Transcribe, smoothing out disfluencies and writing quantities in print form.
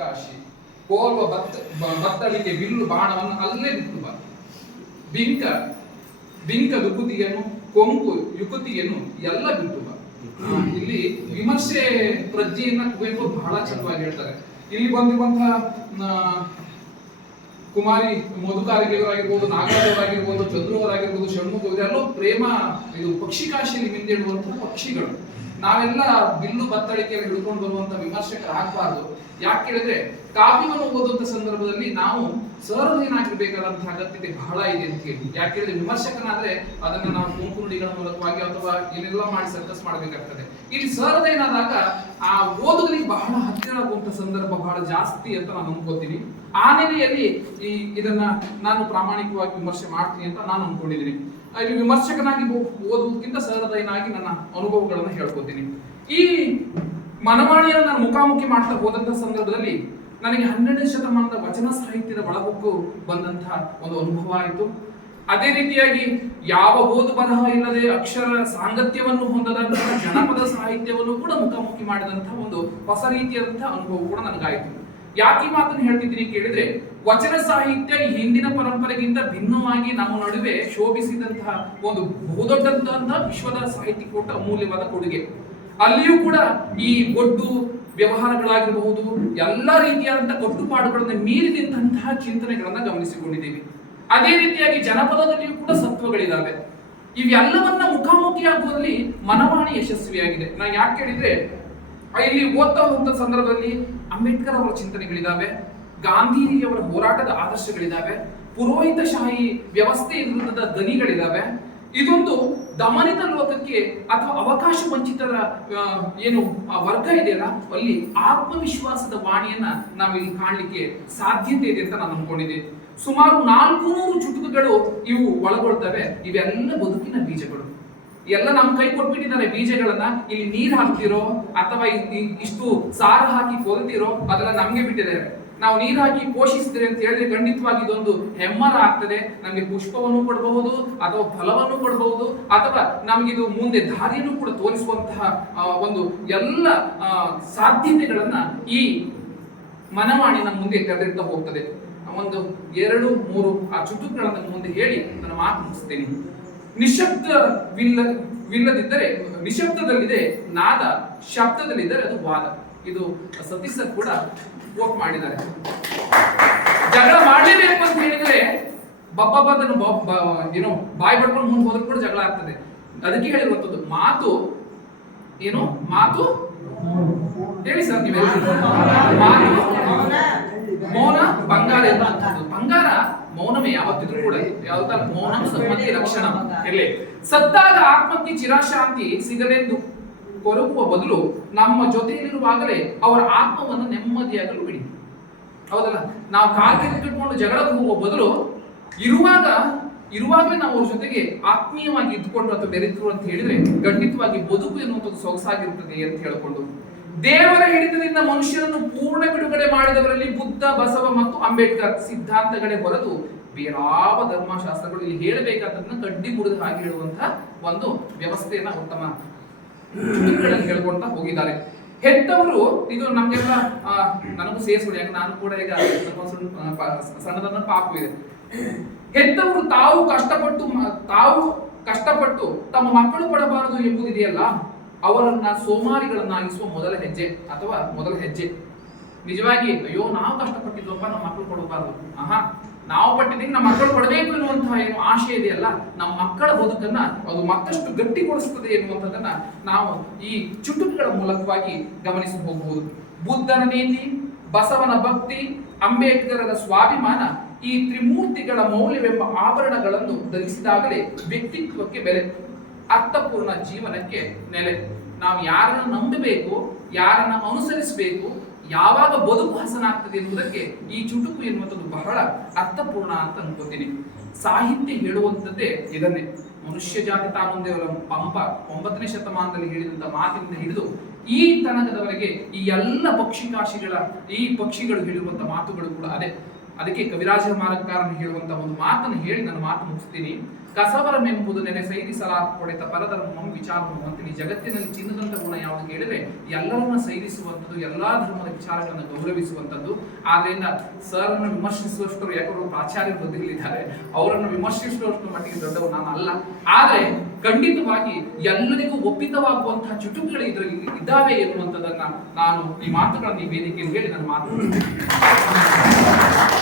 Pakshikashi ಕೋಲ್ವ ಬತ್ತಳಿಕೆ bill ಬಾಣವನ್ನು ಅಲ್ಲೇ ಬಿಟ್ಟು ಬಾ. ಬಿಂಕ ಬಿಂಕ ದುಕುತಿಯನ್ನು ಕೊಂಕು ಯುಕುತಿಯನ್ನು ಎಲ್ಲ ಬಿಟ್ಟು ಬಾ. ಇಲ್ಲಿ ವಿಮರ್ಶೆ ಪ್ರಜ್ಞೆಯನ್ನ ಕುವೆಂಪು ಬಹಳ ಚಂದವಾಗಿ ಹೇಳ್ತಾರೆ. ಇಲ್ಲಿ ಬಂದಿರುವಂತಹ ಕುಮಾರಿ ಮಧುಕಾರಿಕೆಯವರಾಗಿರ್ಬೋದು, ನಾಗರಾಜವರಾಗಿರ್ಬೋದು, ಚಂದ್ರವರಾಗಿರ್ಬೋದು, ಷಣ್ಮುಖ ಇದೆಲ್ಲೋ ಪ್ರೇಮ, ಇದು ಪಕ್ಷಿಕಾಶಿಯಲ್ಲಿ ಮಿಂದೇಳುವಂತಹ ಪಕ್ಷಿಗಳು. ನಾವೆಲ್ಲ ಬಿಲ್ಲು ಬತ್ತಳಿಕೆಯಲ್ಲಿ ಹಿಡ್ಕೊಂಡು ಬರುವಂತ ವಿಮರ್ಶಕರು ಆಗ್ಬಾರ್ದು. ಯಾಕೆ ಹೇಳಿದ್ರೆ ಕಾವ್ಯವನ್ನು ಓದುವಂತ ಸಂದರ್ಭದಲ್ಲಿ ನಾವು ಸಹೃದಯನಾಗಿರ್ಬೇಕಾದಂತಹ ಅಗತ್ಯತೆ ಬಹಳ ಇದೆ ಅಂತ ಹೇಳಿ. ಯಾಕೆ ಹೇಳಿದ್ರೆ ವಿಮರ್ಶಕನಾದ್ರೆ ಅದನ್ನ ನಾವು ಗುಂಪು ನುಡಿಗಳ ಮೂಲಕವಾಗಿ ಅಥವಾ ಏನೆಲ್ಲ ಮಾಡಿ ಸರ್ಕಸ್ ಮಾಡಬೇಕಾಗ್ತದೆ. ಇಲ್ಲಿ ಸಹೃದಯನಾದಾಗ ಆ ಓದುಗರಿಗೆ ಬಹಳ ಹತ್ತಿರ ಆಗುವಂತ ಸಂದರ್ಭ ಬಹಳ ಜಾಸ್ತಿ ಅಂತ ನಾನು ಅನ್ಕೋತೀನಿ. ಆ ನೆಲೆಯಲ್ಲಿ ಇದನ್ನ ನಾನು ಪ್ರಾಮಾಣಿಕವಾಗಿ ವಿಮರ್ಶೆ ಮಾಡ್ತೀನಿ ಅಂತ ನಾನು ಅನ್ಕೊಂಡಿದ್ದೀನಿ. ಇಲ್ಲಿ ವಿಮರ್ಶಕನಾಗಿ ಓದುವುದಕ್ಕಿಂತ ಸಹೃದಯನಾಗಿ ನನ್ನ ಅನುಭವಗಳನ್ನು ಹೇಳ್ಕೊತೀನಿ. ಈ ಮನವಾಣಿಯನ್ನು ನಾನು ಮುಖಾಮುಖಿ ಮಾಡ್ತಾ ಹೋದಂತಹ ಸಂದರ್ಭದಲ್ಲಿ ನನಗೆ 12ನೇ ಶತಮಾನದ ವಚನ ಸಾಹಿತ್ಯದ ಒಳಗೊಕ್ಕು ಬಂದಂತಹ ಒಂದು ಅನುಭವ ಆಯಿತು. ಅದೇ ರೀತಿಯಾಗಿ ಯಾವ ಓದು ಬರಹ ಇಲ್ಲದೆ ಅಕ್ಷರ ಸಾಂಗತ್ಯವನ್ನು ಹೊಂದದಂತಹ ಜನಪದ ಸಾಹಿತ್ಯವನ್ನು ಕೂಡ ಮುಖಾಮುಖಿ ಮಾಡಿದಂತಹ ಒಂದು ಹೊಸ ರೀತಿಯಾದಂತಹ ಅನುಭವ ಕೂಡ ನನಗಾಯಿತು. ಯಾಕೆ ಈ ಮಾತನ್ನು ಹೇಳ್ತಿದ್ದೀನಿ ಕೇಳಿದ್ರೆ, ವಚನ ಸಾಹಿತ್ಯ ಈ ಹಿಂದಿನ ಪರಂಪರೆಗಿಂತ ಭಿನ್ನವಾಗಿ ನಮ್ಮ ನಡುವೆ ಶೋಭಿಸಿದಂತಹ ಒಂದು ಬಹುದೊಡ್ಡಂತಹ ವಿಶ್ವದ ಸಾಹಿತ್ಯಕ್ಕೋಟ ಅಮೂಲ್ಯವಾದ ಕೊಡುಗೆ. ಅಲ್ಲಿಯೂ ಕೂಡ ಈ ಒಡ್ಡು ವ್ಯವಹಾರಗಳಾಗಿರಬಹುದು, ಎಲ್ಲಾ ರೀತಿಯಾದಂತಹ ಕಟ್ಟುಪಾಡುಗಳನ್ನು ಮೀರಿ ನಿಂತಹ ಚಿಂತನೆಗಳನ್ನ ಗಮನಿಸಿಕೊಂಡಿದ್ದೀವಿ. ಅದೇ ರೀತಿಯಾಗಿ ಜನಪದದಲ್ಲಿಯೂ ಕೂಡ ಸತ್ವಗಳಿದಾವೆ. ಇವೆಲ್ಲವನ್ನ ಮುಖಾಮುಖಿ ಆಗುವಲ್ಲಿ ಮನವಾಣಿ ಯಶಸ್ವಿಯಾಗಿದೆ. ನಾ ಯಾಕೆ ಹೇಳಿದ್ರೆ, ಇಲ್ಲಿ ಓದ್ತಾ ಹೋದಂತ ಸಂದರ್ಭದಲ್ಲಿ ಅಂಬೇಡ್ಕರ್ ಅವರ ಚಿಂತನೆಗಳಿದಾವೆ, ಗಾಂಧೀಜಿಯವರ ಹೋರಾಟದ ಆದರ್ಶಗಳಿದಾವೆ, ಪುರೋಹಿತಶಾಹಿ ವ್ಯವಸ್ಥೆ ವಿರುದ್ಧದ ದನಿಗಳಿದಾವೆ. ಇದೊಂದು ದಮನಿತ ಲೋಕಕ್ಕೆ ಅಥವಾ ಅವಕಾಶ ವಂಚಿತರ ಏನು ವರ್ಗ ಇದೆಯಲ್ಲ, ಅಲ್ಲಿ ಆತ್ಮವಿಶ್ವಾಸದ ವಾಣಿಯನ್ನ ನಾವಿಲ್ಲಿ ಕಾಣಲಿಕ್ಕೆ ಸಾಧ್ಯತೆ ಇದೆ ಅಂತ ನಾನು ಅನ್ಕೊಂಡಿದ್ದೆ. ಸುಮಾರು 400 ಚುಟುಕುಗಳು ಇವು ಒಳಗೊಳ್ತವೆ. ಇವೆಲ್ಲ ಬದುಕಿನ ಬೀಜಗಳು. ಎಲ್ಲ ನಮ್ಮ ಕೈ ಕೊಟ್ಬಿಟ್ಟಿದ್ದಾರೆ ಬೀಜಗಳನ್ನ. ಇಲ್ಲಿ ನೀರ್ ಹಾಕ್ತಿರೋ ಅಥವಾ ಇಷ್ಟು ಸಾರ ಹಾಕಿ ಕೊಲ್ತಿರೋ ಅದೆಲ್ಲ ನಮ್ಗೆ ಬಿಟ್ಟಿದ್ದಾರೆ. ನಾವು ನೀರು ಹಾಕಿ ಪೋಷಿಸಿದ್ರೆ ಅಂತ ಹೇಳಿದ್ರೆ ಖಂಡಿತವಾಗಿ ಇದೊಂದು ಹೆಮ್ಮರ ಆಗ್ತದೆ. ನಮಗೆ ಪುಷ್ಪವನ್ನು ಕೊಡಬಹುದು ಅಥವಾ ಫಲವನ್ನು ಕೊಡಬಹುದು ಅಥವಾ ನಮಗಿದು ಮುಂದೆ ದಾರಿಯನ್ನು ಕೂಡ ತೋರಿಸುವಂತಹ ಒಂದು ಎಲ್ಲ ಸಾಧ್ಯತೆಗಳನ್ನ ಈ ಮನವಾಣಿ ನಮ್ಮ ಮುಂದೆ ತೆರೆದಿಡ್ತಾ ಹೋಗ್ತದೆ. ಒಂದು 2-3 ಆ ಚುಟುಕುಗಳನ್ನ ಮುಂದೆ ಹೇಳಿ ನನ್ನ ಮಾತು ಮುಗಿಸ್ತೇನೆ. ನಿಶಬ್ದವಿಲ್ಲದಿದ್ದರೆ ನಿಶಬ್ದದಲ್ಲಿದೆ ನಾದ, ಶಬ್ದದಲ್ಲಿದ್ದರೆ ಅದು ವಾದ. ಇದು ಸತೀಶ್ ಸರ್ ಕೂಡ ಕೋಟ್ ಮಾಡಿದ್ದಾರೆ. ಜಗಳ ಮಾಡಲೇಬೇಕು ಅಂತ ಹೇಳಿದ್ರೆ ಏನೋ ಬಾಯಿ ಬಡ್ಕೊಂಡು ಮುಂದೆ ಹೋದ್ರೆ ಕೂಡ ಜಗಳ ಆಗ್ತದೆ. ಅದಕ್ಕೆ ಹೇಳಿರುವಂತದ್ದು ಮಾತು ಏನು ಮಾತು ಹೇಳಿ ಸರ್ ನೀವೇ. ಮಾತು ಮೌನ ಬಂಗಾರ ಎನ್ನುವಂಥದ್ದು. ಬಂಗಾರ ಮೌನವೇ ಯಾವತ್ತಿದ್ರು ಕೂಡ. ಯಾವತ್ತ ಮೌನ ಸಮ್ಮತಿ ಲಕ್ಷಣ ಇರಲಿ. ಸತ್ತಾಗ ಆತ್ಮಕ್ಕೆ ಚಿರಶಾಂತಿ ಸಿಗಲೆಂದು ಕೊರಗುವ ಬದಲು ನಮ್ಮ ಜೊತೆಯಲ್ಲಿರುವಾಗಲೇ ಅವರ ಆತ್ಮವನ್ನು ನೆಮ್ಮದಿಯಾಗಲು ಬಿಡಿ. ಹೌದಲ್ಲ, ನಾವು ಕಾಲ್ಗೆ ಕಟ್ಕೊಂಡು ಜಗಳಕ್ಕೆ ಹೋಗುವ ಬದಲು ಇರುವಾಗಲೇ ನಾವು ಅವ್ರ ಜೊತೆಗೆ ಆತ್ಮೀಯವಾಗಿ ಇದ್ದುಕೊಂಡು ಅಥವಾ ಬೆರೆತರು ಅಂತ ಹೇಳಿದ್ರೆ ಖಂಡಿತವಾಗಿ ಬದುಕು ಎನ್ನುವಂಥದ್ದು ಸೊಗಸಾಗಿರುತ್ತದೆ ಅಂತ ಹೇಳಿಕೊಂಡು, ದೇವರ ಹಿಡಿತದಿಂದ ಮನುಷ್ಯರನ್ನು ಪೂರ್ಣ ಬಿಡುಗಡೆ ಮಾಡಿದವರಲ್ಲಿ ಬುದ್ಧ, ಬಸವ ಮತ್ತು ಅಂಬೇಡ್ಕರ್ ಸಿದ್ಧಾಂತಗಳೇ ಹೊರತು ಬೇರಾವ ಧರ್ಮಶಾಸ್ತ್ರಗಳು ಇಲ್ಲಿ ಹೇಳಬೇಕಾದದನ್ನ ಕಡ್ಡಿ ಮುರಿದ ಹಾಗೆ ಹೇಳುವಂತಹ ಒಂದು ವ್ಯವಸ್ಥೆಯನ್ನ ಉತ್ತಮ ಹೇಳ್ಕೊಂತ ಹೋಗಿದ್ದಾರೆ. ಹೆತ್ತವರು, ಇದು ನಮ್ಗೆಲ್ಲ ನನಗೂ ಸೇರಿಸ್ಕೊಳ್ಳಿ, ಯಾಕೆ ನಾನು ಕೂಡ ಈಗ ಸಣ್ಣದನ್ನ ಪಾಪು ಇದೆ. ಹೆತ್ತವರು ತಾವು ಕಷ್ಟಪಟ್ಟು ತಮ್ಮ ಮಕ್ಕಳು ಪಡಬಾರದು ಎಂಬುದಿದೆಯಲ್ಲ, ಅವರನ್ನ ಸೋಮಾರಿಗಳನ್ನಾಗಿಸುವ ಮೊದಲ ಹೆಜ್ಜೆ. ನಿಜವಾಗಿ ಅಯ್ಯೋ ನಾವು ಕಷ್ಟಪಟ್ಟಿದ್ವಪ್ಪ, ನಮ್ಮ ಮಕ್ಕಳು ಕೊಡಬಾರದು, ನಾವು ಪಟ್ಟಿದ್ದಕ್ಕೆ ನಮ್ಮ ಮಕ್ಕಳು ಪಡಬೇಕು ಎನ್ನುವಂತಹ ಏನು ಆಶೆ ಇದೆಯಲ್ಲ, ನಮ್ಮ ಮಕ್ಕಳ ಬದುಕನ್ನ ಅದು ಮತ್ತಷ್ಟು ಗಟ್ಟಿಗೊಳಿಸುತ್ತದೆ ಎನ್ನುವಂಥದ್ದನ್ನ ನಾವು ಈ ಚುಟುಕುಗಳ ಮೂಲಕವಾಗಿ ಗಮನಿಸಿ ಹೋಗಬಹುದು. ಬುದ್ಧನ ನೀತಿ, ಬಸವನ ಭಕ್ತಿ, ಅಂಬೇಡ್ಕರರ ಸ್ವಾಭಿಮಾನ, ಈ ತ್ರಿಮೂರ್ತಿಗಳ ಮೌಲ್ಯವೆಂಬ ಆಭರಣಗಳನ್ನು ಧರಿಸಿದಾಗಲೇ ವ್ಯಕ್ತಿತ್ವಕ್ಕೆ ಬೆಲೆ, ಅರ್ಥಪೂರ್ಣ ಜೀವನಕ್ಕೆ ನೆಲೆ. ನಾವು ಯಾರನ್ನ ನಂಬಬೇಕು, ಯಾರನ್ನ ಅನುಸರಿಸಬೇಕು, ಯಾವಾಗ ಬದುಕು ಹಸನಾಗ್ತದೆ ಎನ್ನುವುದಕ್ಕೆ ಈ ಚುಟುಕು ಎನ್ನುವಂಥದ್ದು ಬಹಳ ಅರ್ಥಪೂರ್ಣ ಅಂತ ಅನ್ಕೋತೀನಿ. ಸಾಹಿತ್ಯ ಹೇಳುವಂಥದ್ದೇ ಇದನ್ನೇ. ಮನುಷ್ಯ ಜಾತಿ ತಾನೊಂದೇ ಪಂಪ 9ನೇ ಶತಮಾನದಲ್ಲಿ ಹೇಳಿದಂತ ಮಾತಿನಿಂದ ಹಿಡಿದು ಈ ತನಕದವರೆಗೆ ಈ ಎಲ್ಲ ಪಕ್ಷಿಗಳು ಹೇಳಿರುವಂತ ಮಾತುಗಳು ಕೂಡ ಅದೇ. ಅದಕ್ಕೆ ಕವಿರಾಜ ಮಾಲಕ್ಕಾರನು ಹೇಳುವಂತ ಒಂದು ಮಾತನ್ನು ಹೇಳಿ ನನ್ನ ಮಾತು ಮುಗಿಸ್ತೀನಿ. ಕಸವರಮೆಂಬುದು ನೆನೆ ಸೈರಿಸಲಾರ್ಪೊಡೆತ ಪರಧರ್ಮಂ ವಿಚಾರವನ್ನು ಅಂತೇಳಿ ಜಗತ್ತಿನಲ್ಲಿ ಚಿನ್ನದಂತ ಗುಣ ಯಾವುದು ಕೇಳಿದ್ರೆ ಎಲ್ಲರನ್ನ ಸೈರಿಸುವಂಥದ್ದು, ಎಲ್ಲಾ ಧರ್ಮದ ವಿಚಾರಗಳನ್ನು ಗೌರವಿಸುವಂಥದ್ದು. ಆದ್ರಿಂದ ಸರ್ ಅನ್ನು ವಿಮರ್ಶಿಸುವಷ್ಟು, ಯಾಕಂದ್ರೆ ಪ್ರಾಚಾರ್ಯರು ಬದುಕಲಿದ್ದಾರೆ, ಅವರನ್ನು ವಿಮರ್ಶಿಸುವಷ್ಟು ಮಟ್ಟಿಗೆ ದೊಡ್ಡವು ನಾನು ಅಲ್ಲ. ಆದ್ರೆ ಖಂಡಿತವಾಗಿ ಎಲ್ಲರಿಗೂ ಒಪ್ಪಿತವಾಗುವಂತಹ ಚುಟುಕುಗಳು ಇದರಲ್ಲಿ ಇದ್ದಾವೆ ಎನ್ನುವಂಥದ್ದನ್ನ ನಾನು ಈ ಮಾತುಗಳನ್ನು ಈ ವೇದಿಕೆಯಲ್ಲಿ ಹೇಳಿ ನನ್ನ ಮಾತು